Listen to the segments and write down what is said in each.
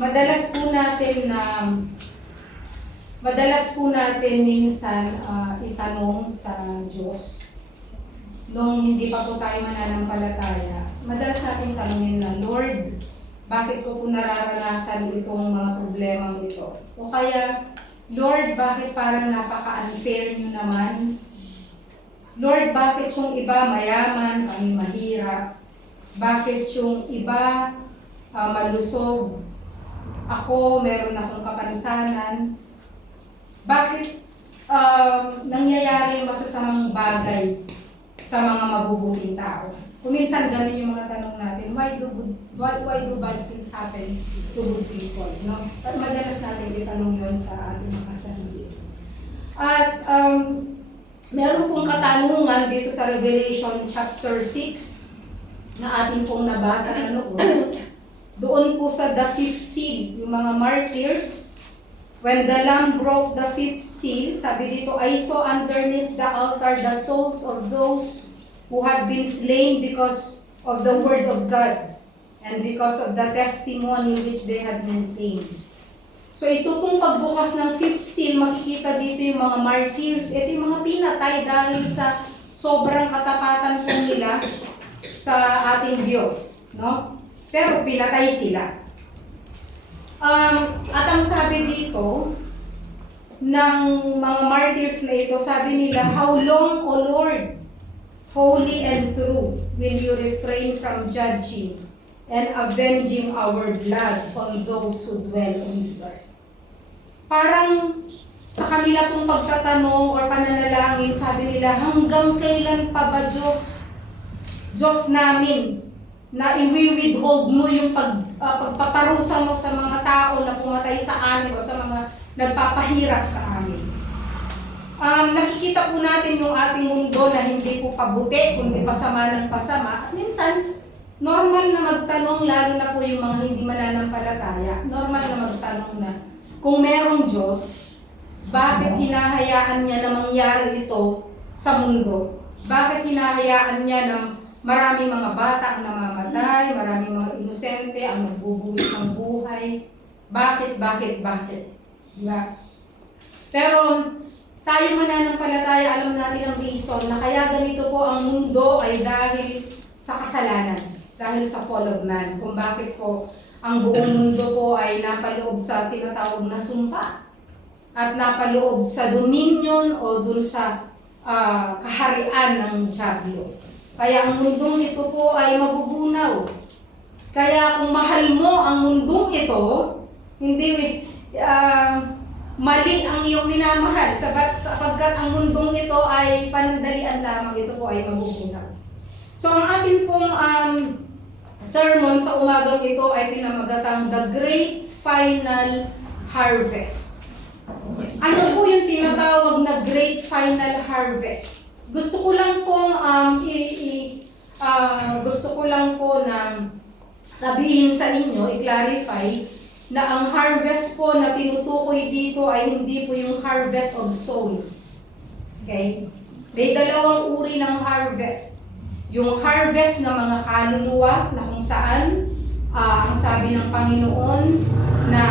Madalas po natin minsan itanong sa Diyos nung hindi pa po tayo mananampalataya. Madalas natin tanungin na, Lord, bakit ko po nararanasan itong mga problema nito? O kaya, Lord, bakit parang napaka-unfair nyo naman? Lord, bakit yung iba mayaman, kami mahirap? Bakit yung iba malusog? Ako, meron akong kapansanan. Bakit nangyayari yung masasamang bagay sa mga mabubuting tao? Kuminsan ganun yung mga tanong natin, why do bad things happen to good people? No? Madalas natin itanong yun sa ating mga sarili. At meron pong katanungan dito sa Revelation chapter 6 na atin pong nabasa doon po sa the fifth seal, yung mga martyrs. When the Lamb broke the fifth seal, sabi dito, I saw underneath the altar the souls of those who had been slain because of the word of God and because of the testimony which they had maintained. So ito pong pagbukas ng fifth seal, makikita dito yung mga martyrs. Ito yung mga pinatay dahil sa sobrang katapatan po nila sa ating Diyos, no? Pero pinatay sila. At ang sabi dito ng mga martyrs na ito, sabi nila, how long, O Lord, holy and true, will you refrain from judging and avenging our blood on those who dwell on the earth? Parang sa kanila pong pagtatanong or pananalangin, sabi nila, hanggang kailan pa ba Diyos namin, na iwi-withhold mo yung pagpaparusa mo sa mga tao na pumatay sa amin o sa mga nagpapahirap sa amin. Nakikita po natin yung ating mundo na hindi po pabuti, kundi pasama ng pasama. At minsan, normal na magtanong, lalo na po yung mga hindi mananampalataya, normal na magtanong na, kung merong Diyos, bakit hinahayaan niya na mangyari ito sa mundo? Bakit hinahayaan niya na maraming mga bata ang namamatay, maraming mga inosente ang nagbubuwis ng buhay? Bakit? Diba? Pero tayo mananampalataya, alam natin ang reason na kaya ganito po ang mundo ay dahil sa kasalanan, dahil sa fall of man. Kung bakit po ang buong mundo po ay napaloob sa tinatawag na sumpa at napaloob sa dominion o dun sa kaharian ng Diablo. Kaya ang mundong ito po ay magugunaw. Kaya kung mahal mo ang mundong ito, hindi mali ang iyong minamahal sapagkat ang mundong ito ay panandalian lamang, ito po ay magugunaw. So ang atin pong sermon sa umagang ito ay pinamagatang The Great Final Harvest. Ano po yung tinatawag na Great Final Harvest? Gusto ko lang po na sabihin sa inyo, i-clarify na ang harvest po na tinutukoy dito ay hindi po yung harvest of souls. Okay? May dalawang uri ng harvest. Yung harvest ng mga kaluluwa na kung saan ang sabi ng Panginoon na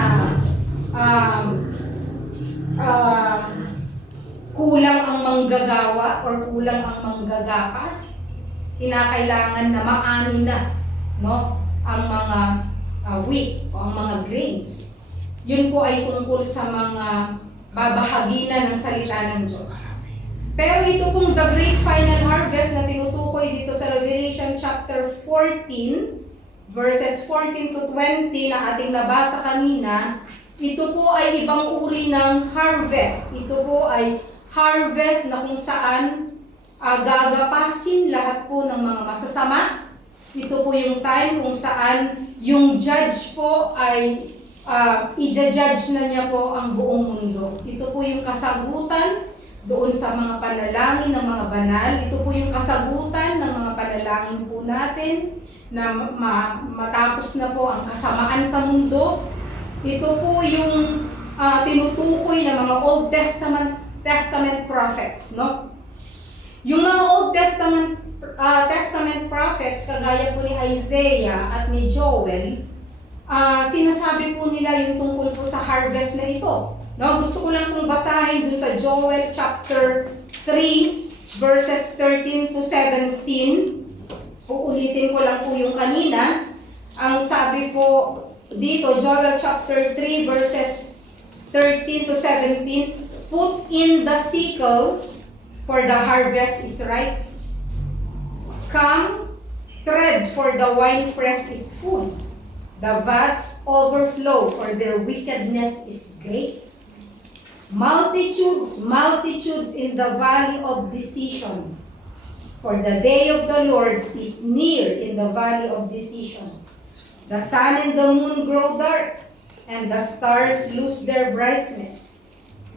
kulang ang manggagawa or kulang ang manggagapas, kinakailangan na maani na, no, ang mga wheat o ang mga grains. Yun po ay tungkol sa mga babahaginan ng salita ng Diyos. Pero ito pong the great final harvest na tinutukoy dito sa Revelation chapter 14, verses 14 to 20 na ating nabasa kanina, ito po ay ibang uri ng harvest. Ito po ay harvest na kung saan gagapasin lahat po ng mga masasama. Ito po yung time kung saan yung judge po ay i-judge na niya po ang buong mundo. Ito po yung kasagutan doon sa mga panalangin ng mga banal. Ito po yung kasagutan ng mga panalangin po natin na matapos na po ang kasamaan sa mundo. Ito po yung tinutukoy ng mga Old Testament prophets, no? Yung mga Old Testament Testament prophets, kagaya po ni Isaiah at ni Joel, sinasabi po nila yung tungkol po sa harvest na ito. No, gusto ko lang pong basahin dun sa Joel chapter 3 verses 13 to 17. Uulitin ko lang po yung kanina. Ang sabi po dito, Joel chapter 3 verses 13 to 17, put in the sickle, for the harvest is ripe. Come, tread, for the winepress is full. The vats overflow, for their wickedness is great. Multitudes, multitudes in the valley of decision. For the day of the Lord is near in the valley of decision. The sun and the moon grow dark, and the stars lose their brightness.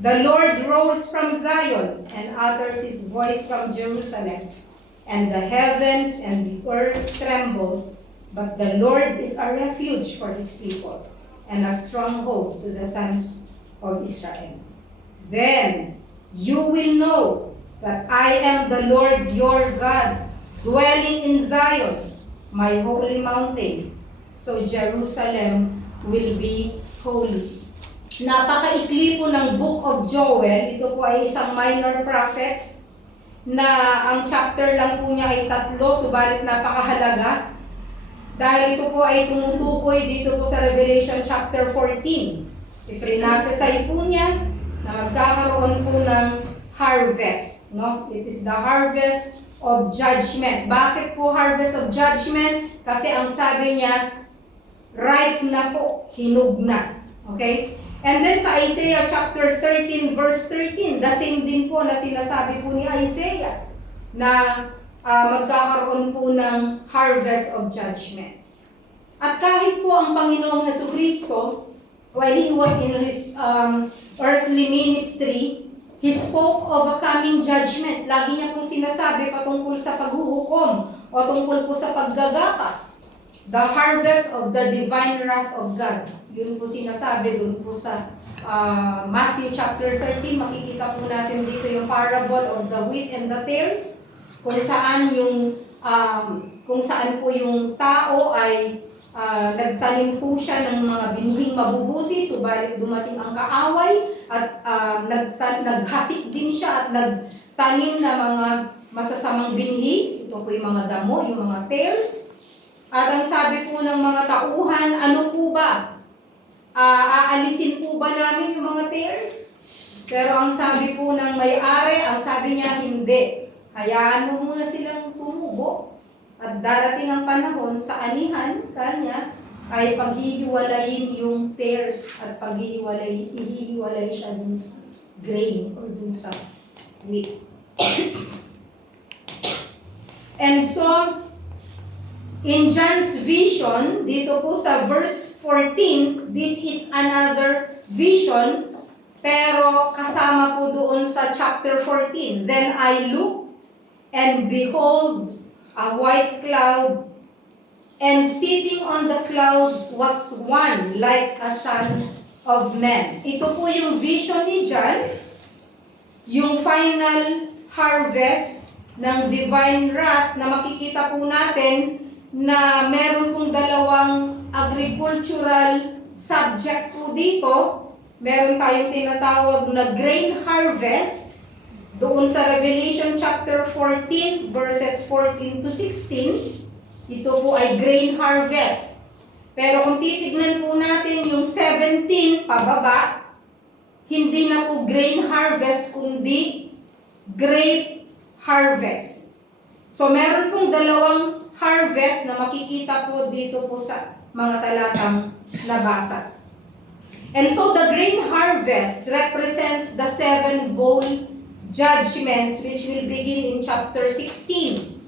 The Lord roars from Zion, and utters his voice from Jerusalem. And the heavens and the earth tremble, but the Lord is a refuge for his people, and a stronghold to the sons of Israel. Then you will know that I am the Lord your God, dwelling in Zion, my holy mountain. So Jerusalem will be holy. Napakaikli po ng Book of Joel. Ito po ay isang minor prophet na ang chapter lang po niya ay 3, subalit napakahalaga. Dahil ito po ay tumutukoy dito po sa Revelation chapter 14. I-prophesy po niya na magkakaroon po ng harvest. No? It is the harvest of judgment. Bakit po harvest of judgment? Kasi ang sabi niya, ripe na po, hinog na. Okay? And then sa Isaiah chapter 13 verse 13, the same din po na sinasabi po ni Isaiah na magkakaroon po ng harvest of judgment. At kahit po ang Panginoong Jesucristo, while he was in his earthly ministry, he spoke of a coming judgment. Lagi niya pong sinasabi patungkol sa paghuhukom o tungkol po sa paggagapas. The harvest of the divine wrath of God. Yun po sinasabi dun po sa Matthew chapter 13. Makikita po natin dito yung parable of the wheat and the tares. Kung saan po yung tao ay nagtanim po siya ng mga binhing mabubuti, subalit dumating ang kaaway at naghasik din siya at nagtanim na mga masasamang binhi. Ito po yung mga damo, yung mga tares. At ang sabi po ng mga tauhan, ano po ba? Aalisin po ba namin yung mga tares? Pero ang sabi po ng may-ari, ang sabi niya, hindi. Hayaan mo muna silang tumubo. At darating ang panahon sa anihan kanya ay paghihiwalayin yung tares at ihihiwalay siya dun sa grain or dun sa wheat. And so, in John's vision, dito po sa verse 14, this is another vision, pero kasama po doon sa chapter 14. Then I looked, and behold, a white cloud, and sitting on the cloud was one like a son of man. Ito po yung vision ni John, yung final harvest ng divine wrath na makikita po natin na meron pong dalawang agricultural subject po dito. Meron tayong tinatawag na grain harvest doon sa Revelation chapter 14 verses 14 to 16. Ito po ay grain harvest. Pero kung titignan po natin yung 17 pababa, hindi na po grain harvest kundi grape harvest. So meron pong dalawang harvest na makikita po dito po sa mga talatang nabasa. And so the grain harvest represents the 7 bowl judgments which will begin in chapter 16.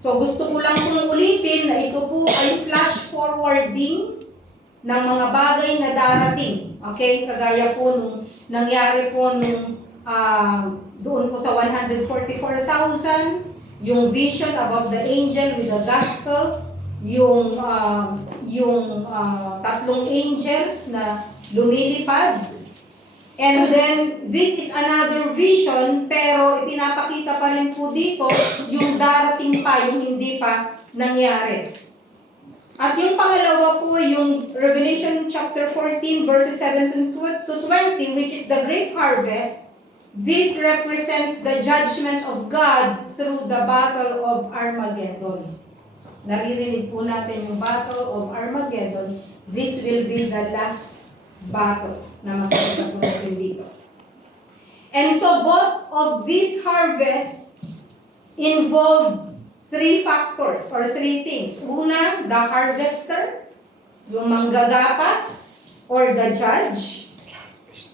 So gusto ko lang pong ulitin na ito po ay flash forwarding ng mga bagay na darating. Okay? Kagaya po nung nangyari po nung doon po sa 144,000, yung vision about the angel with the gospel, yung tatlong angels na lumilipad And then, this is another vision, pero ipinapakita pa rin po dito yung darating pa, yung hindi pa nangyari. At yung pangalawa po, yung Revelation chapter 14, verses 17 to 20, which is the great harvest. This represents the judgment of God through the battle of Armageddon. Naririnig po natin yung battle of Armageddon. This will be the last battle na makikita po natin dito. And so both of these harvests involve three factors or three things. Una, the harvester, yung manggagapas or the judge.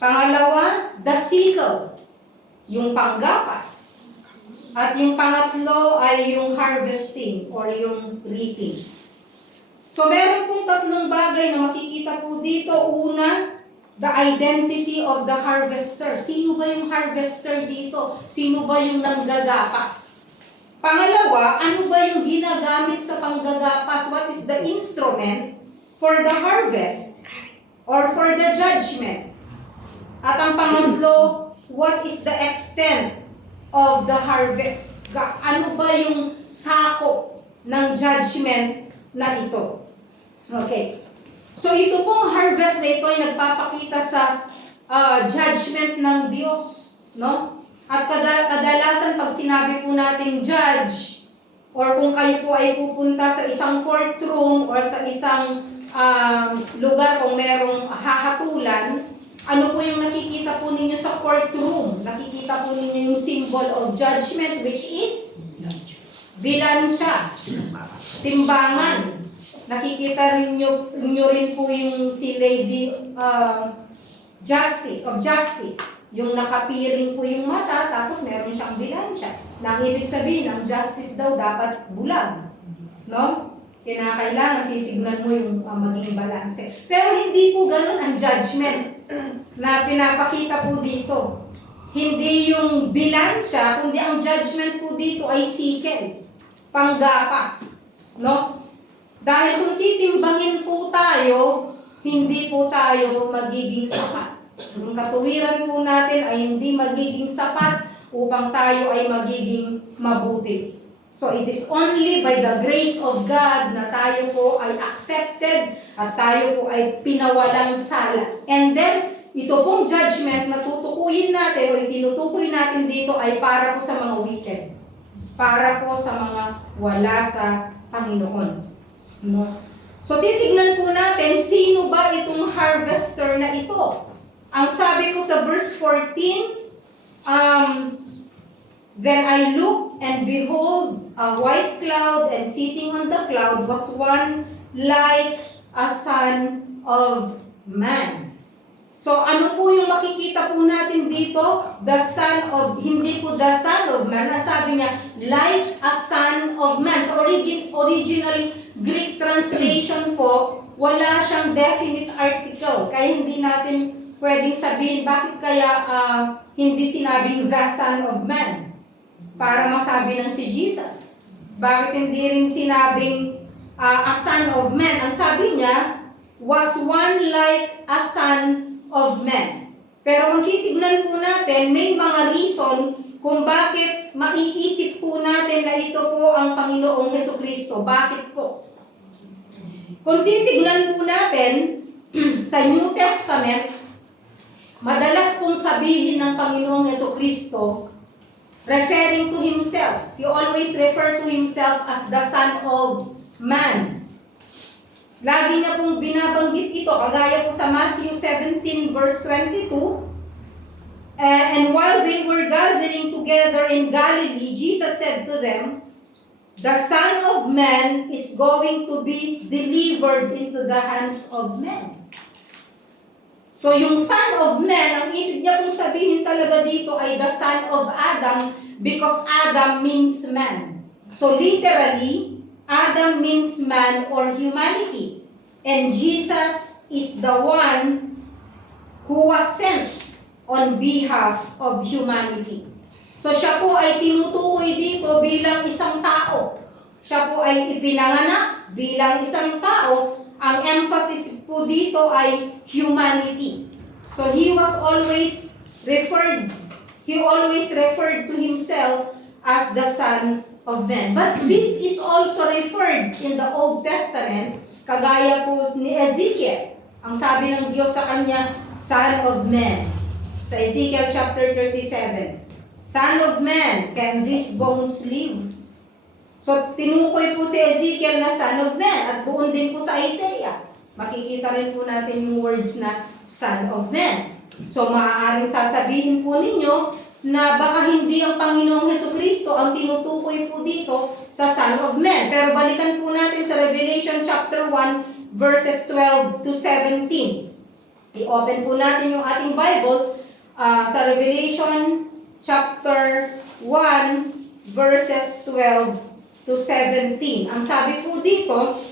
Pangalawa, the sickle, yung panggapas. At yung pangatlo ay yung harvesting or yung reaping. So meron pong tatlong bagay na makikita po dito. Una, the identity of the harvester. Sino ba yung harvester dito? Sino ba yung nanggagapas? Pangalawa, ano ba yung ginagamit sa panggagapas? What is the instrument for the harvest or for the judgment? At ang pangatlo, what is the extent of the harvest? Ano ba yung sakop ng judgment na ito? Okay. So ito pong harvest na ito ay nagpapakita sa judgment ng Diyos, no? At kadalasan pag sinabi po natin judge, or kung kayo po ay pupunta sa isang courtroom or sa isang lugar kung merong hahatulan, ano po yung nakikita po ninyo sa courtroom? Nakikita po ninyo yung symbol of judgment, which is bilansya, timbangan. Nakikita ninyo rin po yung si Lady Justice, of Justice. Yung nakapiring po yung mata, tapos meron siyang bilansya. Na ang ibig sabihin, ang justice daw dapat bulag. No? Kinakailangan titignan mo yung maging balanse. Pero hindi po ganun ang judgment na pinapakita po dito. Hindi yung bilansya, kundi ang judgment po dito ay sikel, panggapas. No? Dahil kung titimbangin po tayo, hindi po tayo magiging sapat. Yung katuwiran po natin ay hindi magiging sapat upang tayo ay magiging mabuti. So it is only by the grace of God na tayo po ay accepted at tayo po ay pinawalang sala. And then, ito pong judgment na tutukuyin natin o itinutukoy natin dito ay para po sa mga wicked. Para po sa mga wala sa Panginoon. No? So titignan po natin, sino ba itong harvester na ito? Ang sabi po sa verse 14, then I looked and behold a white cloud, and sitting on the cloud was one like a son of man. So ano po yung makikita po natin dito? The son of, hindi po the son of man, sabi niya, like a son of man. So original Greek translation po, wala siyang definite article. Kaya hindi natin pwedeng sabihin, bakit kaya hindi sinabing the son of man? Para masabi ng si Jesus. Bakit hindi rin sinabing a son of man? Ang sabi niya, was one like a son of man. Pero kung titignan po natin, may mga reason kung bakit maiisip po natin na ito po ang Panginoong Hesukristo. Bakit po? Kung titignan po natin sa New Testament, madalas pong sabihin ng Panginoong Hesukristo, referring to Himself. He always refer to Himself as the Son of Man. Lagi niya pong binabanggit ito, kagaya po sa Matthew 17 verse 22, and while they were gathering together in Galilee, Jesus said to them, the Son of Man is going to be delivered into the hands of men. So yung Son of Man, ang ibig niya pong sabihin talaga dito ay the Son of Adam, because Adam means man. So literally, Adam means man or humanity. And Jesus is the one who was sent on behalf of humanity. So siya po ay tinutukoy dito bilang isang tao. Siya po ay ipinanganak bilang isang tao. Ang emphasis po dito ay humanity. So he always referred to himself as the Son of Man. But this is also referred in the Old Testament, kagaya po ni Ezekiel. Ang sabi ng Diyos sa kanya, Son of Man. Sa Ezekiel chapter 37, Son of Man, can these bones live? So, tinukoy po si Ezekiel na Son of Man, at doon din po sa Isaiah. Makikita rin po natin yung words na Son of Man. So, maaaring sasabihin po ninyo na baka hindi ang Panginoong Hesukristo ang tinutukoy po dito sa Son of Man. Pero balikan po natin sa Revelation chapter 1, verses 12 to 17. I-open po natin yung ating Bible sa Revelation chapter 1, verses 12 to 17. Ang sabi po dito,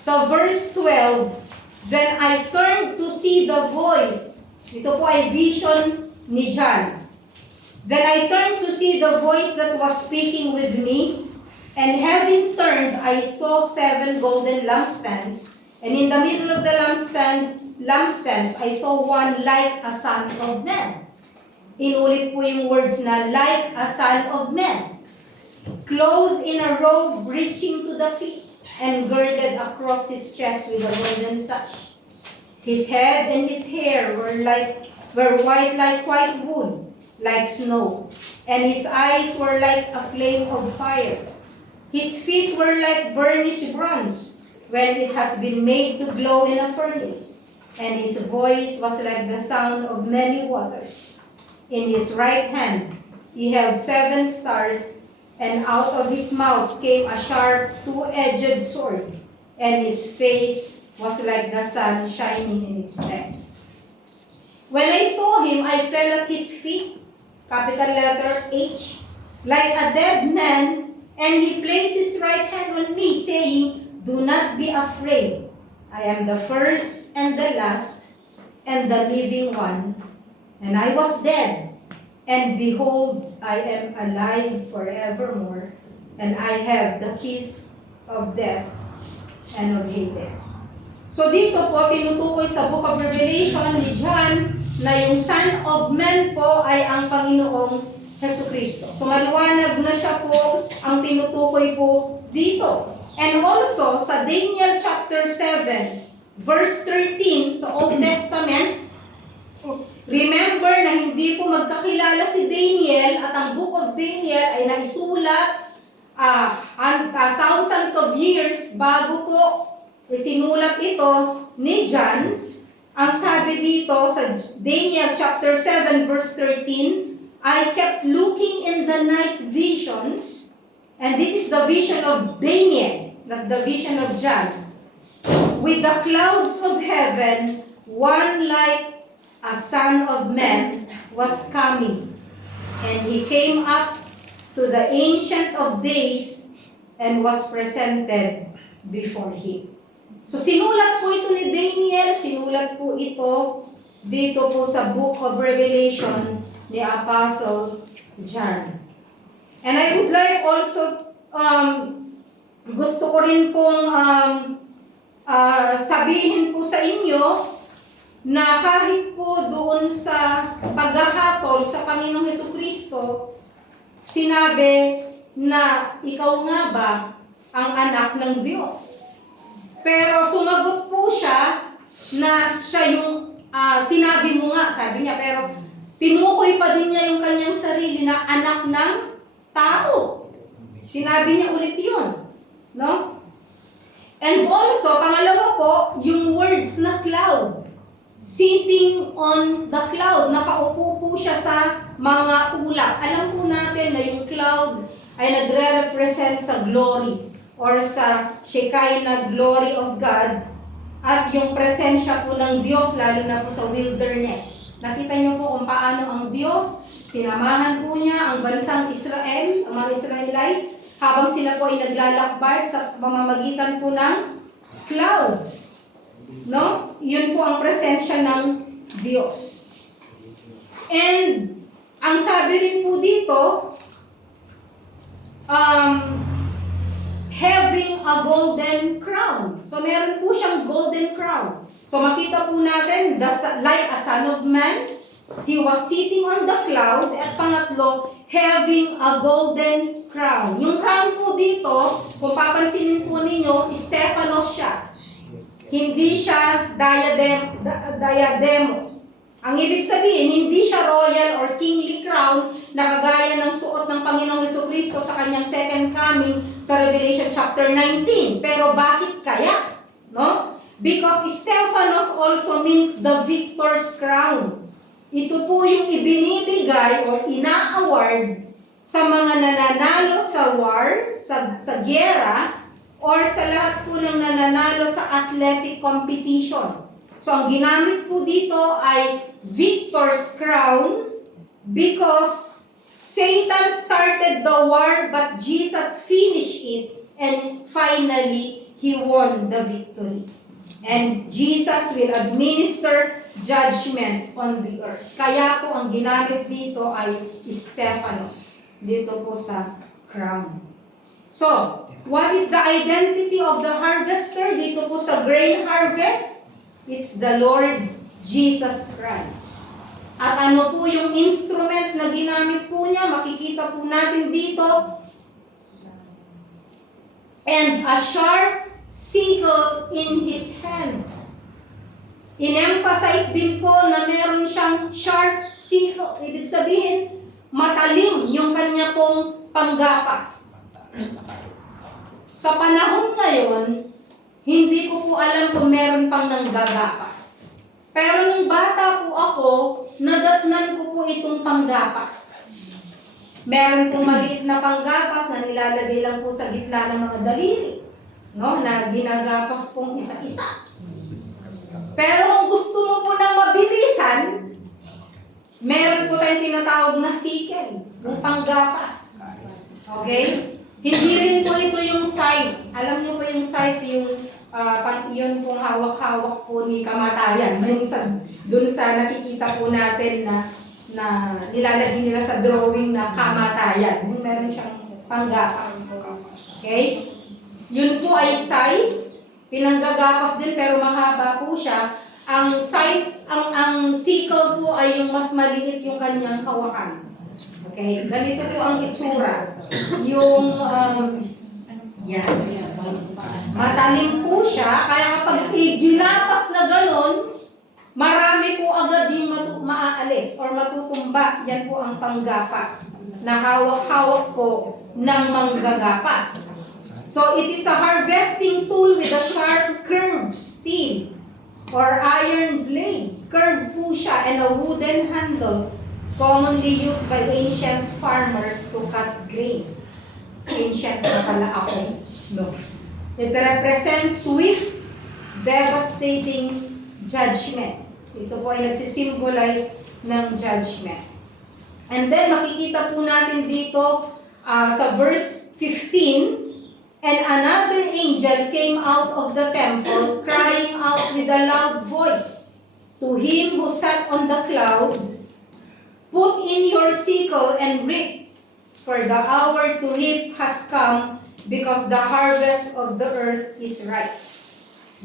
sa verse 12, Then I turned to see the voice. Ito po ay vision ni John. Then I turned to see the voice that was speaking with me, and having turned, I saw 7 golden lampstands, and in the middle of the lampstands, I saw one like a son of man. Inulit po yung words na like a son of man, clothed in a robe reaching to the feet, and girded across his chest with a golden sash. His head and his hair were white like white wool, like snow, and his eyes were like a flame of fire. His feet were like burnished bronze, when it has been made to glow in a furnace, and his voice was like the sound of many waters. In his right hand he held 7 stars, and out of his mouth came a sharp 2-edged sword, and his face was like the sun shining in its stead. When I saw him, I fell at his feet, capital letter H, like a dead man, and he placed his right hand on me, saying, Do not be afraid. I am the first and the last, and the living one. And I was dead, and behold, I am alive forevermore, and I have the keys of death and of Hades. So dito po, tinutukoy sa Book of Revelation ni John na yung Son of Man po ay ang Panginoong Hesukristo. So maliwanag na siya po ang tinutukoy po dito. And also, sa Daniel chapter 7, verse 13 sa Old Testament, remember na hindi po magkakilala si Daniel at ang Book of Daniel ay naisulat thousands of years bago po isinulat ito ni John. Ang sabi dito sa Daniel chapter 7 verse 13, I kept looking in the night visions, and this is the vision of Daniel, not the vision of John. With the clouds of heaven, one like a son of man was coming, and he came up to the Ancient of Days and was presented before him. So sinulat po ito ni Daniel, sinulat po ito dito po sa Book of Revelation ni Apostle John. And I would like also, gusto ko rin pong sabihin po sa inyo na kahit po doon sa paghahatol sa Panginoong Hesukristo, sinabi na ikaw nga ba ang anak ng Diyos? Pero sumagot po siya na siya yung sinabi mo nga, sabi niya, pero tinukoy pa din niya yung kanyang sarili na anak ng tao. Sinabi niya ulit yun. No? And also, pangalawa po, yung words na cloud. Sitting on the cloud. Nakaupo po siya sa mga ulap. Alam po natin na yung cloud ay nagre-represent sa glory or sa Shekinah glory of God at yung presensya po ng Diyos lalo na po sa wilderness. Nakita niyo po kung paano ang Diyos, sinamahan po niya ang bansang Israel, ang mga Israelites, habang sila po ay naglalakbay sa pamamagitan po ng clouds. No? Yun po ang presensya ng Diyos. And ang sabi rin po dito, having a golden crown. So meron po siyang golden crown. So makita po natin, like a son of man, he was sitting on the cloud. At pangatlo, having a golden crown. Yung crown po dito, kung papansinin po ninyo, Stephanos siya. Hindi siya diademos. Ang ibig sabihin, hindi siya royal or kingly crown na kagaya ng suot ng Panginoong Jesucristo sa kanyang second coming sa Revelation chapter 19. Pero bakit kaya? No? Because Stephanos also means the victor's crown. Ito po yung ibinibigay or ina-award sa mga nananalo sa war, sa giyera, or sa lahat po ng nananalo sa athletic competition. So, ang ginamit po dito ay victor's crown because Satan started the war but Jesus finished it and finally, he won the victory. And Jesus will administer judgment on the earth. Kaya po ang ginamit dito ay Stephanos. Dito po sa crown. So, what is the identity of the harvester? Dito po sa grain harvest, it's the Lord Jesus Christ. At ano po yung instrument na ginamit po niya? Makikita po natin dito. And a sharp sickle in his hand. In-emphasize din po na meron siyang sharp sickle. Ibig sabihin, matalim yung kanya pong panggapas. Sa panahon ngayon, hindi ko po alam kung meron pang nanggagapas. Pero nung bata po ako, nadatnan ko po itong panggapas. Meron pong maliit na panggapas na nilalagay lang po sa gitna ng mga daliri. No? Na ginagapas pong isa-isa. Pero kung gusto mo po ng mabilisan, meron po tayong tinatawag na sickle, yung panggapas. Okay? Hindi rin po ito yung scythe. Alam niyo po yung scythe, yun pong hawak-hawak po ni kamatayan. Doon sa nakikita po natin na nilalagay nila sa drawing na kamatayan. Meron siyang panggapas. Okay? Yun po ay scythe. Pinanggagapas din pero mahaba po siya. Ang scythe, ang sickle po ay yung mas maliit yung kanyang hawakan. Okay, ganito po ang itsura. Yung, yan. Matalim po siya, kaya kapag ginapas na ganon, marami po agad yung maaalis or matutumba. Yan po ang panggapas na hawak-hawak po ng manggagapas. So, it is a harvesting tool with a sharp curved steel or iron blade. Curved po siya and a wooden handle commonly used by ancient farmers to cut grain. Ancient na pala ako. No. It represents swift, devastating judgment. Ito po ay nagsisimbolize ng judgment. And then, makikita po natin dito sa verse 15, and another angel came out of the temple, crying out with a loud voice to him who sat on the cloud, "Put in your sickle and reap, for the hour to reap has come, because the harvest of the earth is ripe."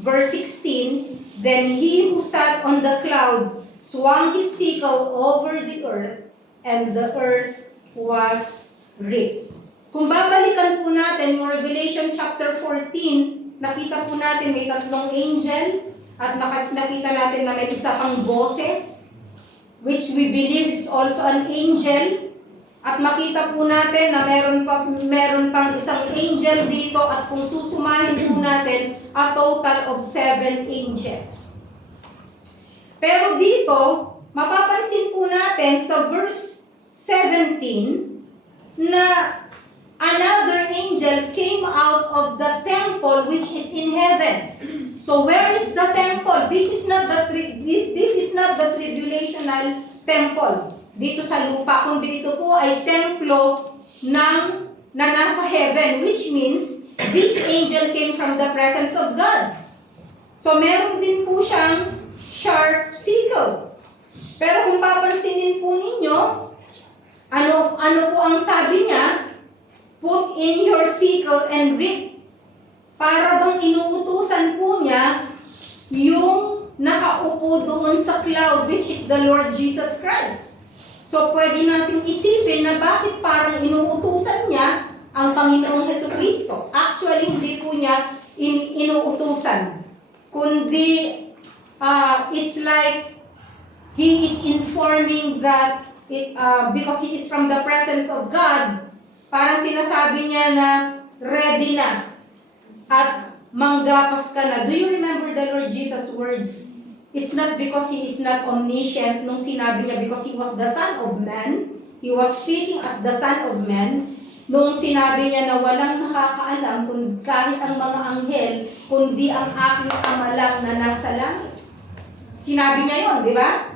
Verse 16, then he who sat on the cloud swung his sickle over the earth, and the earth was reaped. Kung babalikan po natin yung Revelation chapter 14, nakita po natin may tatlong angel, at nakita natin na may isa pang boses, which we believe it's also an angel. At makita po natin na meron pang isang angel dito, at kung susumahin po natin, a total of 7 angels. Pero dito, mapapansin po natin sa verse 17 na another angel came out of the temple which is in heaven. So where is the temple? This is not the tribulational temple dito sa lupa, kundi ito po ay templo na nasa heaven, which means this angel came from the presence of God. So meron din po siyang sharp sickle. Pero kung papansinin po ninyo, ano po ang sabi niya? Put in your sickle and reap, para bang inuutusan po niya yung nakaupo doon sa cloud, which is the Lord Jesus Christ. So pwede nating isipin na bakit parang inuutusan niya ang Panginoong Jesucristo. Actually, hindi po niya inuutusan, kundi it's like he is informing that because he is from the presence of God, parang sinasabi niya na ready na at manggapas ka na. Do you remember the Lord Jesus' words? It's not because he is not omniscient nung sinabi niya, because he was the Son of Man. He was speaking as the Son of Man. Nung sinabi niya na walang nakakaalam kung kahit ang mga anghel, kundi ang aking Ama lang na nasa langit. Sinabi niya yon, di ba?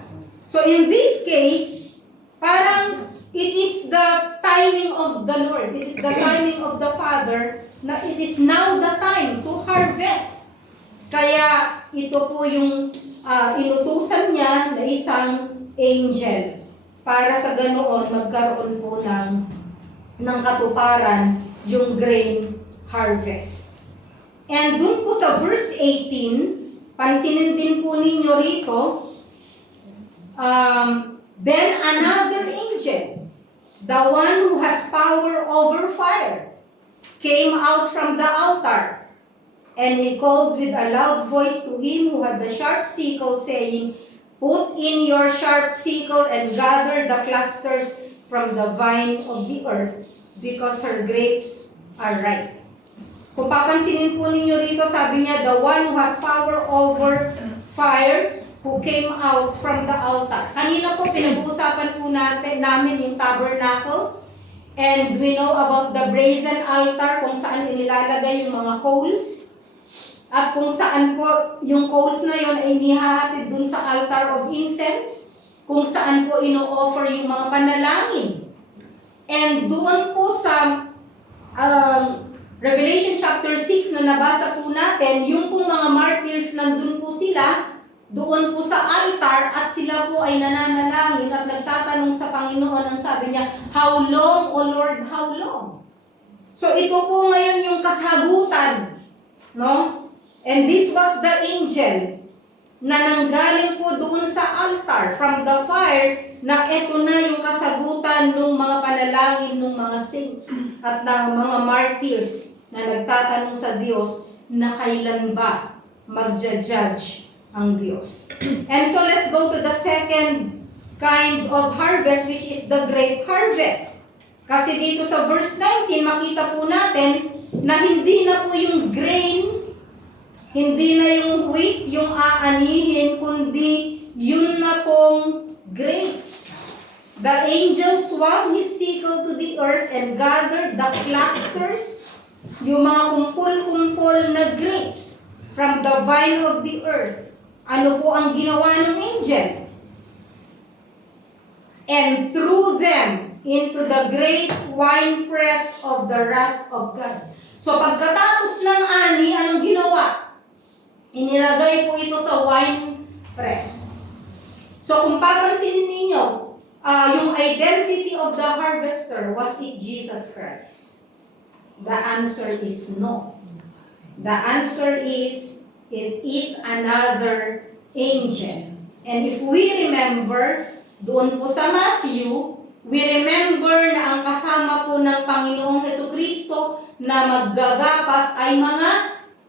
So in this case, parang it is the timing of the Lord. It is the timing of the Father na it is now the time to harvest. Kaya ito po yung inutusan niya na isang angel para sa ganoon magkaroon po ng katuparan yung grain harvest. And dun po sa verse 18, pansinin din po ninyo rito, then another angel, the one who has power over fire, came out from the altar, and he called with a loud voice to him who had the sharp sickle, saying, put in your sharp sickle and gather the clusters from the vine of the earth, because her grapes are ripe. Kung papansinin po ninyo rito, sabi niya, the one who has power over fire, who came out from the altar. Kanina po, pinag-uusapan po namin yung tabernacle, and we know about the brazen altar, kung saan inilalagay yung mga coals, at kung saan po yung coals na yon ay inihahatid dun sa altar of incense, kung saan po ino-offer yung mga panalangin. And doon po sa Revelation chapter 6 na nabasa po natin, yung pong mga martyrs nandun po sila, doon po sa altar, at sila po ay nananalangin at nagtatanong sa Panginoon. Ang sabi niya, how long, O Lord, how long? So ito po ngayon yung kasagutan, no? And this was the angel na nanggaling po doon sa altar from the fire, na ito na yung kasagutan ng mga panalangin ng mga saints at ng mga martyrs na nagtatanong sa Diyos na kailan ba magja-judge ang Diyos. And so let's go to the second kind of harvest, which is the grape harvest. Kasi dito sa verse 19, makita po natin na hindi na po yung grain, hindi na yung wheat yung aanihin, kundi yun na pong grapes. The angel swung his sickle to the earth and gathered the clusters, yung mga kumpul-kumpul na grapes from the vine of the earth. Ano po ang ginawa ng angel? And threw them into the great winepress of the wrath of God. So pagkatapos ng ani, anong ginawa? Inilagay po ito sa wine press. So kung papansinin ninyo, yung identity of the harvester, was it Jesus Christ? The answer is no. The answer is, it is another angel. And if we remember, doon po sa Matthew, we remember na ang kasama po ng Panginoong Jesucristo na maggagapas ay mga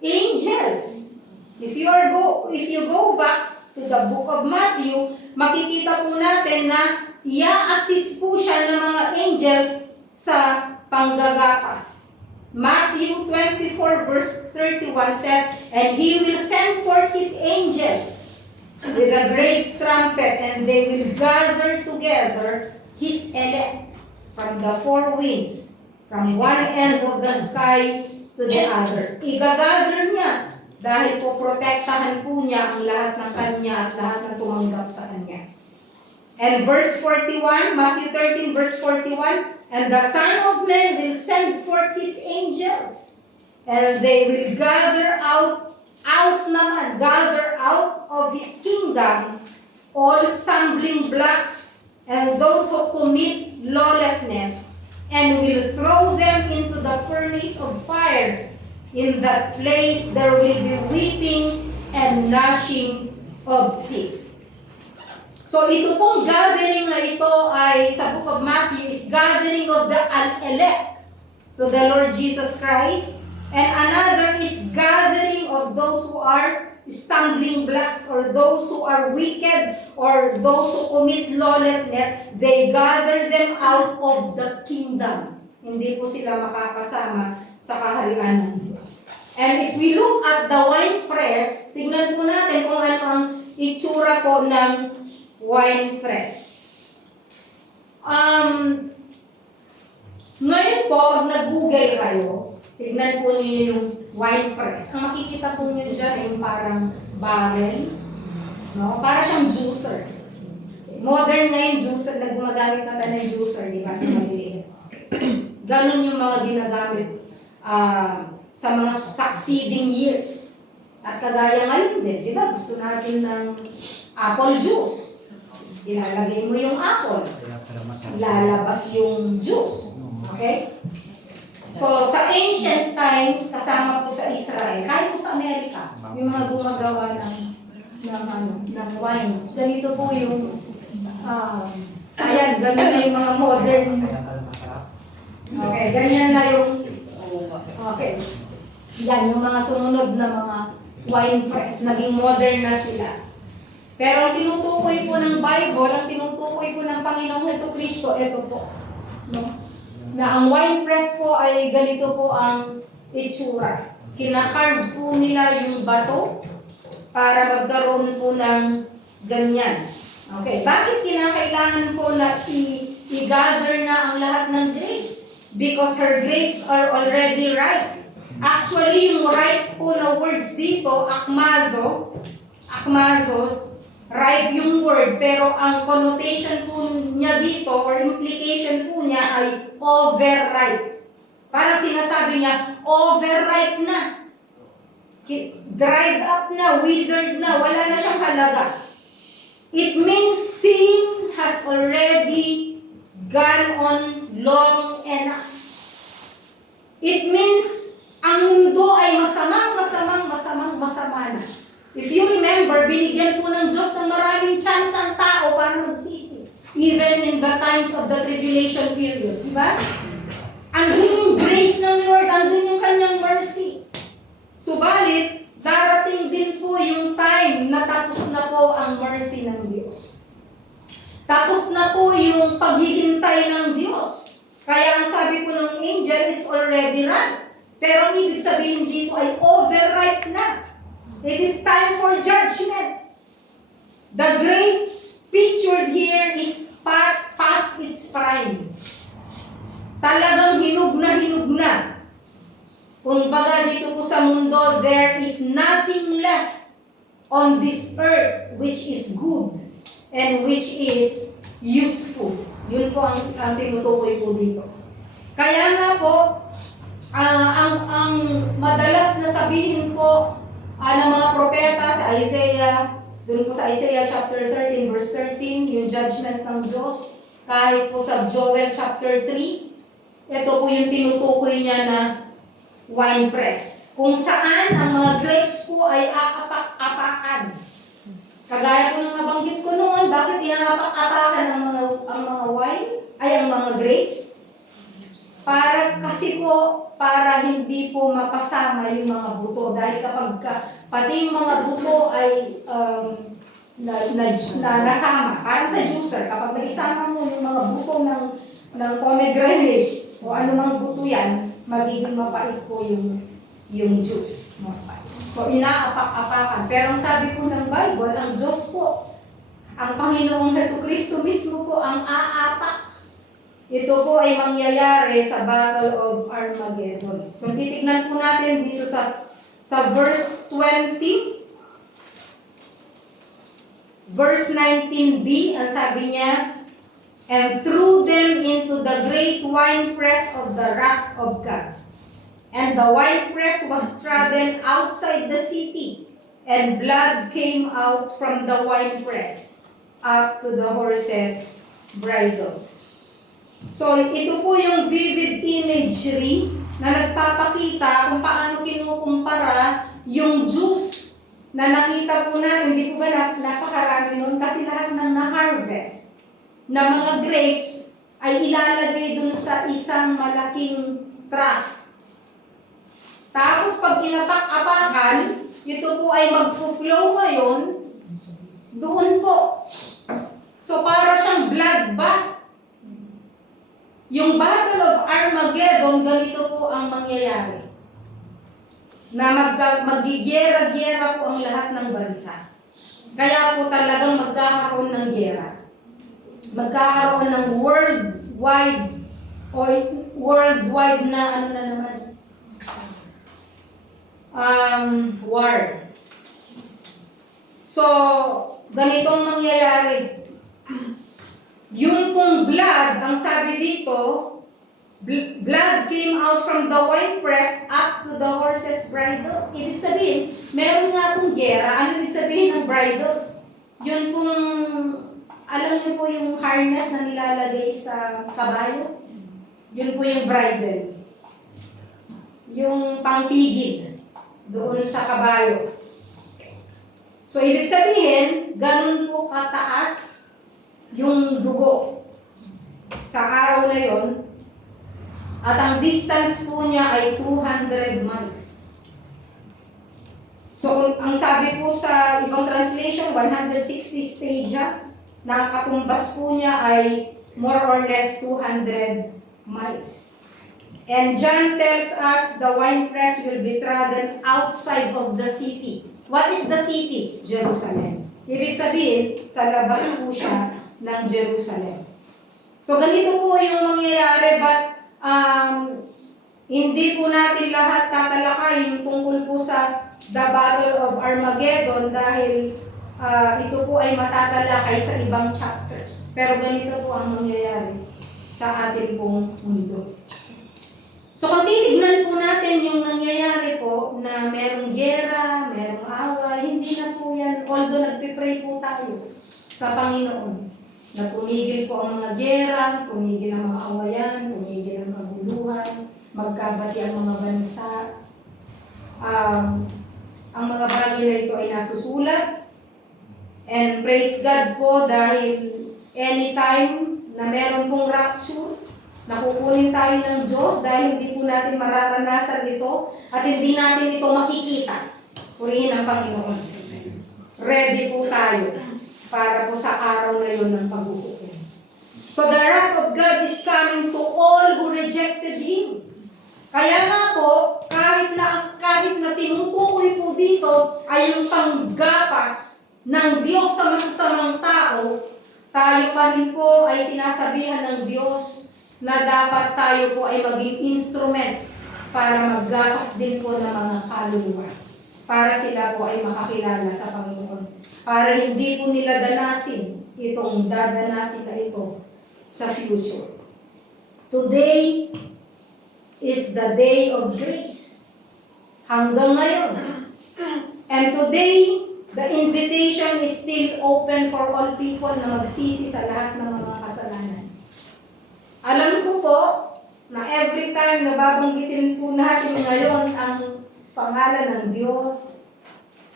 angels. If you go back to the book of Matthew, makikita po natin na i-assist po siya ng mga angels sa panggagapas. Matthew 24 verse 31 says, and he will send forth his angels with a great trumpet, and they will gather together his elect from the four winds, from one end of the sky to the other. Igagather niya dahil po protektahan po niya ang lahat ng kanya at lahat na tumanggap sa kanya. And verse 41, Matthew 13 verse 41, and the Son of Man will send forth his angels, and they will gather out of his kingdom all stumbling blocks and those who commit lawlessness, and will throw them into the furnace of fire. In that place there will be weeping and gnashing of teeth. So ito pong gathering na ito ay sa book of Matthew is gathering of the elect to the Lord Jesus Christ, and another is gathering of those who are stumbling blocks or those who are wicked or those who commit lawlessness. They gather them out of the kingdom. Hindi po sila makakasama sa kaharian ng Diyos. And if we look at the wine press, tingnan po natin kung ano ang itsura po ng wine press. Ngayon po, pag nag-google kayo, tignan po niyo yung wine press. Ang makikita po niyo dyan yung parang barrel, no? Para siyang juicer. Modern na yung juicer, gumagamit na tayo ng juicer, di ba? Maliliit. Ganon yung mga ginagamit sa mga succeeding years. At kagaya ngayon din, di ba? Gusto natin ng apple juice. Ilalagay mo yung apple. Lalabas yung juice. Okay? So, sa ancient times, kasama po sa Israel, kahit po sa Amerika, yung mga gumagawa ng wine. Ganito po yung, ayan, ganyan na yung mga modern. Okay, ganyan na yung, okay. Yan, yung mga sumunod na mga wine press, naging modern na sila. Pero ang tinutukoy po ng Bible, ang tinutukoy po ng Panginoong Jesucristo, ito po. No? Na ang wine press po ay ganito po ang itsura. Kinakarve po nila yung bato para magkaroon po ng ganyan. Okay, bakit kinakailangan po na i-gather na ang lahat ng grapes? Because her grapes are already ripe. Actually, yung ripe po na words dito, akmazo, ripe yung word, pero ang connotation po niya dito or implication po niya ay overripe. Parang sinasabi niya, overripe na. Dried up na, withered na, wala na siyang halaga. It means sin has already gone on long enough. It means ang mundo ay masama na. If you remember, binigyan po ng Diyos ng maraming chance ang tao para magsisi. Even in the times of the tribulation period. Diba? Andun yung grace ng Lord, andun yung kanyang mercy. Subalit, darating din po yung time na tapos na po ang mercy ng Diyos. Tapos na po yung paghihintay ng Diyos. Kaya ang sabi po ng angel, it's already ripe. Pero ang ibig sabihin dito ay overripe na. It is time for judgment. The grapes pictured here is past its prime. Talagang hinog na. Kung baga dito po sa mundo, there is nothing left on this earth which is good and which is useful. Yun po ang tinutukoy po dito. Kaya nga po, ang madalas na sabihin po ng mga propeta sa Isaiah, dun po sa Isaiah chapter 13, verse 13, yung judgment ng Diyos. Kahit po sa Joel chapter 3, ito po yung tinutukoy niya na wine press. Kung saan ang mga grapes po ay aapak-apakan. Kagaya po ng nabanggit ko noon, bakit inaapak-apakan ang mga wine, ay ang mga grapes? Para hindi po mapasama yung mga buto. Dahil kapag pati yung mga buto ay nasama, parang sa juicer, kapag naisama mo yung mga buto ng pomegranate o anumang buto yan, magiging mapait po yung juice. So, inaapak-apakan. Pero ang sabi po ng Bible, ang Diyos po, ang Panginoong Jesucristo mismo po ang aapak. Ito po ay mangyayari sa Battle of Armageddon. Kung titignan po natin dito sa verse 20, verse 19b, ang sabi niya, and threw them into the great winepress of the wrath of God. And the winepress was trodden outside the city, and blood came out from the winepress up to the horses' bridles. So, ito po yung vivid imagery na nagpapakita kung paano kinukumpara yung juice na nakita po natin, hindi po ba napakarami nun? Kasi lahat ng na-harvest na mga grapes ay ilalagay dun sa isang malaking trough. Tapos pag inapak-apakan, ito po ay mag-flow ngayon doon po. So para siyang bloodbath. Yung Battle of Armageddon, ganito po ang mangyayari. Na magigera-gera po ang lahat ng bansa. Kaya po talagang magkakaroon ng gera. Magkakaroon ng worldwide na ano na naman, war. So, ganitong mangyayari. Yung pong blood, ang sabi dito, blood came out from the winepress up to the horses' bridles. Ibig sabihin, meron nga pong gera. Ano ibig sabihin ng bridles? Yun pong, alam niyo po yung harness na nilalagay sa kabayo? Yun po yung bridle. Yung pangpigil doon sa kabayo. So, ibig sabihin, ganun po kataas yung dugo sa araw na yon, at ang distance po niya ay 200 miles. So, ang sabi po sa ibang translation, 160 stadia, nakakatumbas po niya ay more or less 200 miles. And John tells us the winepress will be trodden outside of the city. What is the city? Jerusalem. Ibig sabihin, sa labas po siya ng Jerusalem. So, ganito po yung mangyayari, but hindi po natin lahat tatalakayin tungkol po sa The Battle of Armageddon dahil ito po ay matatalakay sa ibang chapters. Pero ganito po ang mangyayari sa ating pong mundo. So, kung titignan po natin yung nangyayari po na merong gera, merong away, hindi na po yan, although nagpipray po tayo sa Panginoon, na tumigil po ang mga gera, tumigil ang mga awayan, tumigil ang maguluhan, magkabati ang mga bansa. Ang mga bagay na ito ay nasusulat. And praise God po dahil anytime na meron pong rapture, nakukunin tayo ng Diyos dahil hindi po natin mararanasan ito at hindi natin ito makikita. Purihin ang Panginoon. Ready po tayo para po sa araw na yun ng paghuhukom. So the wrath of God is coming to all who rejected Him. Kaya nga po, kahit na tinutukoy po dito ay yung panggapas ng Diyos sa masasamang tao, tayo pa rin po ay sinasabihan ng Diyos na dapat tayo po ay maging instrument para maggapas din po ng mga kaluluwa. Para sila po ay makakilala sa Panginoon. Para hindi po nila danasin itong dadanasin na ito sa future. Today is the day of grace. Hanggang ngayon. And today, the invitation is still open for all people na magsisi sa lahat ng mga kasalanan. Alam ko po na every time na babanggitin po natin ngayon ang pangalan ng Diyos,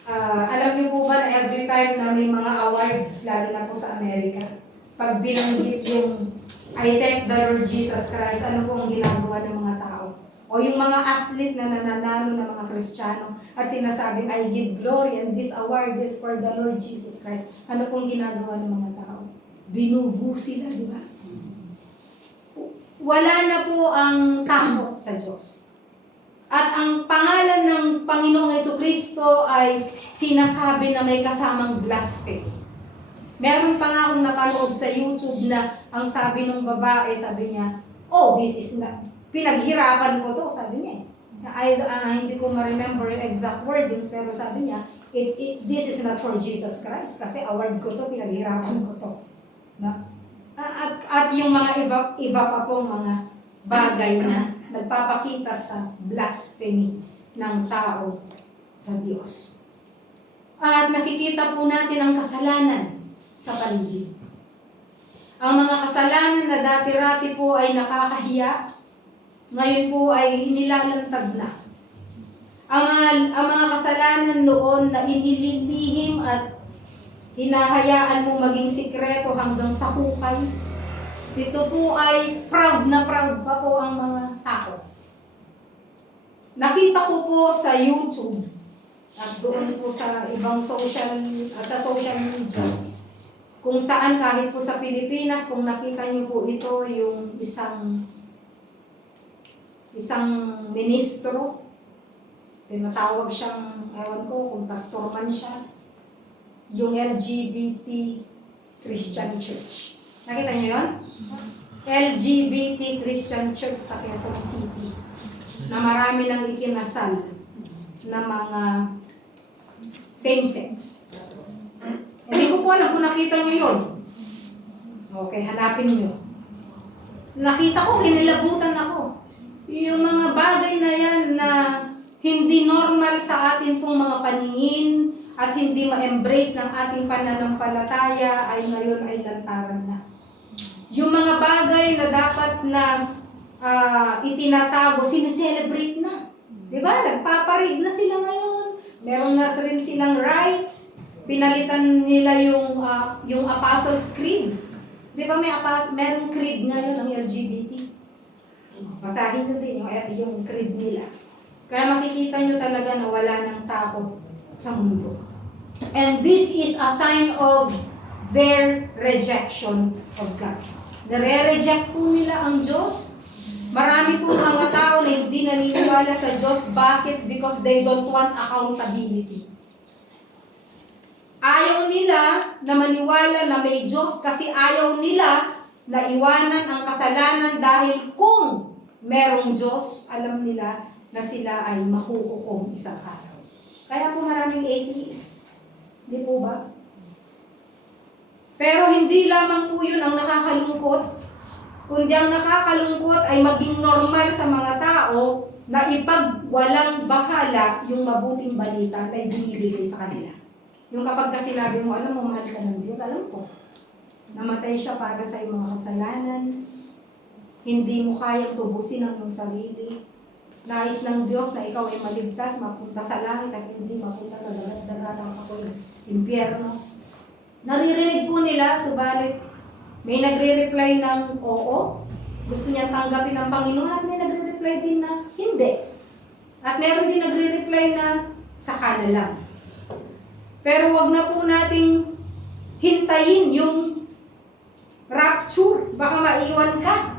alam niyo po ba na every time na may mga awards, lalo na po sa Amerika, pag binanggit yung I thank the Lord Jesus Christ, ano po ang ginagawa ng mga tao? O yung mga athlete na nananalo ng mga Kristiyano at sinasabing, I give glory and this award is for the Lord Jesus Christ. Ano pong ginagawa ng mga tao? Binubu sila, di ba? Wala na po ang takot sa Diyos. At ang pangalan ng Panginoong Jesucristo ay sinasabi na may kasamang blasphemy. Meron pa nga akong napanood sa YouTube na ang sabi ng babae, sabi niya, oh, this is not, pinaghirapan ko to, sabi niya. Hindi ko ma-remember yung exact wordings, pero sabi niya, this is not for Jesus Christ, kasi award ko to, pinaghirapan ko to. Na? At yung mga iba pa pong mga bagay na nagpapakita sa blasphemy ng tao sa Diyos. At nakikita po natin ang kasalanan sa paligid. Ang mga kasalanan na dati-rati po ay nakakahiya, ngayon po ay nilalantad na. Ang mga kasalanan noon na inililihim at hinahayaan mong maging sikreto hanggang sa hukay, ito po ay proud na proud pa po ang mga tao. Nakita ko po sa YouTube at doon po sa ibang social media, kung saan kahit po sa Pilipinas, kung nakita niyo po ito, yung isang ministro, tinatawag siyang, ewan ko kung pastor man siya, yung LGBT Christian Church. Nakita niyo yun? LGBT Christian Church sa Quezon City, na marami nang ikinasal na mga same-sex. Hindi ko po alam kung nakita niyo yun. Okay, hanapin niyo. Nakita ko, kinilabutan ako. Yung mga bagay na yan na hindi normal sa atin pong mga paningin at hindi ma-embrace ng ating pananampalataya ay ngayon ay lantaran na. Yung mga bagay na dapat na itinatago, sineselebrate na. Diba? Nagpaparade na sila ngayon. Meron na rin silang rights. Pinalitan nila yung Apostles' Creed. Diba merong creed ngayon ng LGBT? Basahin nyo din yung creed nila. Kaya makikita nyo talaga na wala ng takot sa mundo. And this is a sign of their rejection of God. Nare-reject po nila ang Diyos. Marami po mga tao na hindi naniniwala sa Diyos. Bakit? Because they don't want accountability. Ayaw nila na maniwala na may Diyos kasi ayaw nila na iwanan ang kasalanan dahil kung merong Diyos, alam nila na sila ay mahuhukom isang araw. Kaya po maraming atheist. Di po ba? Pero hindi lamang po yun ang nakakalungkot, kundi ang nakakalungkot ay maging normal sa mga tao na ipagwalang bahala yung mabuting balita na ibinibigay sa kanila. Yung kapag sinabi mo, alam mo, mahal ka ng Diyos, alam ko, namatay siya para sa iyong mga kasalanan, hindi mo kayang tubusin ang iyong sarili, nais ng Diyos na ikaw ay maligtas, mapunta sa langit at hindi mapunta sa dagat-dagatang apoy ng impyerno. Naririnig po nila, subalit may nagre-reply ng oo, gusto niya tanggapin ng Panginoon, at may nagre-reply din na hindi. At meron din nagre-reply na saka na lang. Pero wag na po nating hintayin yung rapture, baka maiwan ka.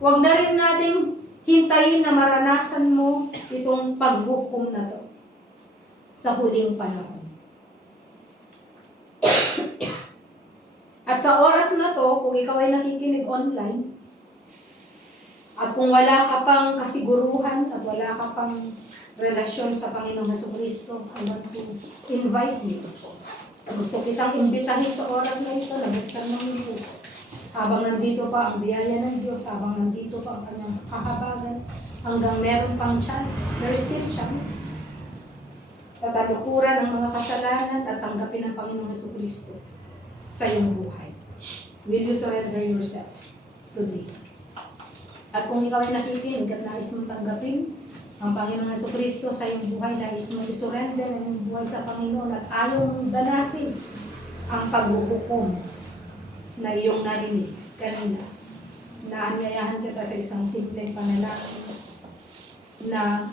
Wag na rin nating hintayin na maranasan mo itong paghukom na to sa huling panahon. At sa oras na to, kung ikaw ay nakikinig online, at kung wala ka pang kasiguruhan at wala ka pang relasyon sa Panginoong Jesucristo, I want to invite you. Gusto kitang imbitahin sa oras na ito na buksan mo yung puso. Habang nandito pa ang biyaya ng Diyos, habang nandito pa ang kanyang kahabagan, hanggang meron pang chance, there is still chance. Tatalukuran ang mga kasalanan at tanggapin ng Panginoong Jesucristo sa iyong buhay. Will you surrender yourself today? At kung ikaw ay nakikinig at nais mong tanggapin ang Panginoong Jesucristo sa iyong buhay, nais mong isurrender ang iyong buhay sa Panginoon at ayaw mong danasin ang paghuhukom na iyong narinig kanina, naanyayahan kita sa isang simpleng panalangin na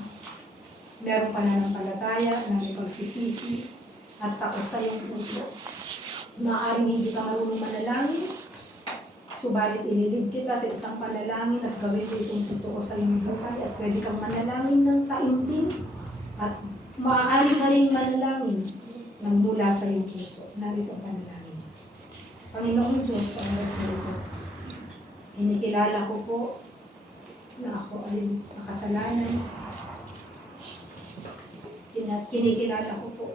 meron pananampalataya, na may pagsisisi at takos sa iyong puso. Maaaring hindi ka marunong manalangin, subalit ililid kita sa isang panalangin at gawin ko itong totoo sa iyong buhay at pwede kang manalangin ng taimtim at maaari ka rin manalangin ng mula sa iyong puso. Narito ang panalangin. Panginoong Diyos, sa oras na ito, inikilala ko po na ako ay makasalanan. Kinikilala ko po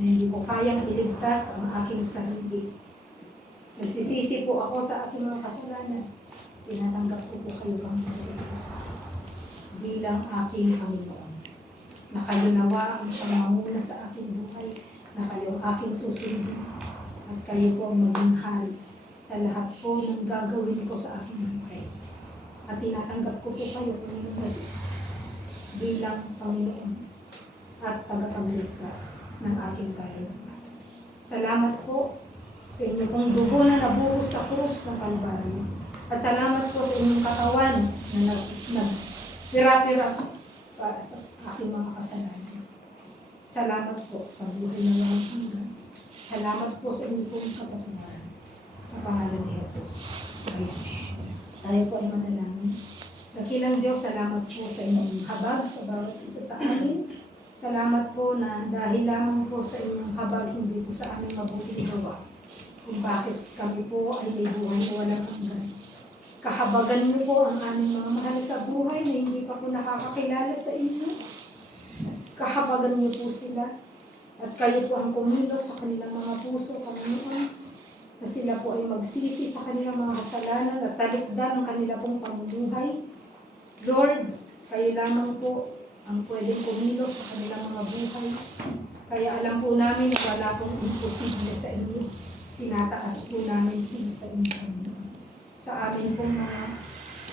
na hindi ko kayang iligtas ang aking sarili. Nagsisisi po ako sa aking mga kasalanan. Tinatanggap ko po kayo Panginoon sa Kristo bilang aking Panginoon. Na kayo nawa ang siyang mamuna sa aking buhay, na kayo aking susundin, at kayo po ang maging hari sa lahat po ng gagawin ko sa aking buhay. at tinatanggap ko po kayo, Panginoon Jesus, bilang Panginoon at tagapagligtas ng aking kaluluwa. Salamat po sa inyong pong dugo na nabuhos sa krus ng Kalbaryo. At salamat po sa inyong katawan na nagpira-pira para sa aking mga kasalanan. Salamat po sa buhay na walang hanggan. Salamat po sa inyong pong kapatawaran. Sa pangalan ni Jesus. Amen. Tayo po ay manalangin. Dakilang Diyos, salamat po sa inyong habag sa bawat isa sa amin. Salamat po na dahil lamang po sa inyong habag, hindi po sa aming mabuting gawa. Kung bakit kami po ay may buhay na walang hanggan. Kahabagan niyo po ang aming mga mahal sa buhay na hindi pa po nakakakilala sa inyo. Kahabagan niyo po sila. At kayo po ang kumilos sa kanilang mga puso, Panginoon, na sila po ay magsisi sa kanilang mga kasalanan at talikdan ang kanilang pong pamumuhay. Lord, kayo lamang po ang pwedeng kumilos sa kanilang mga buhay. Kaya alam po namin na wala pong imposible sa inyo. Tinataas po namin sila sa inyo, Panginoon. Sa amin pong mga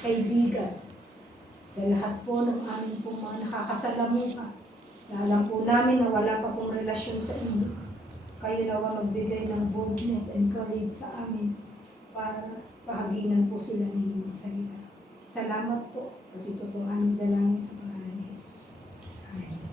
kaibigan, sa lahat po ng amin pong mga nakakasalamuha, na alam po namin na wala pa pong relasyon sa inyo. Kayo nawa magbigay ng boldness and courage sa amin para pahaginan po sila ng inyong salita. Salamat po. At ito po ang aming dalangin sa pangalan ni Jesus. Amen.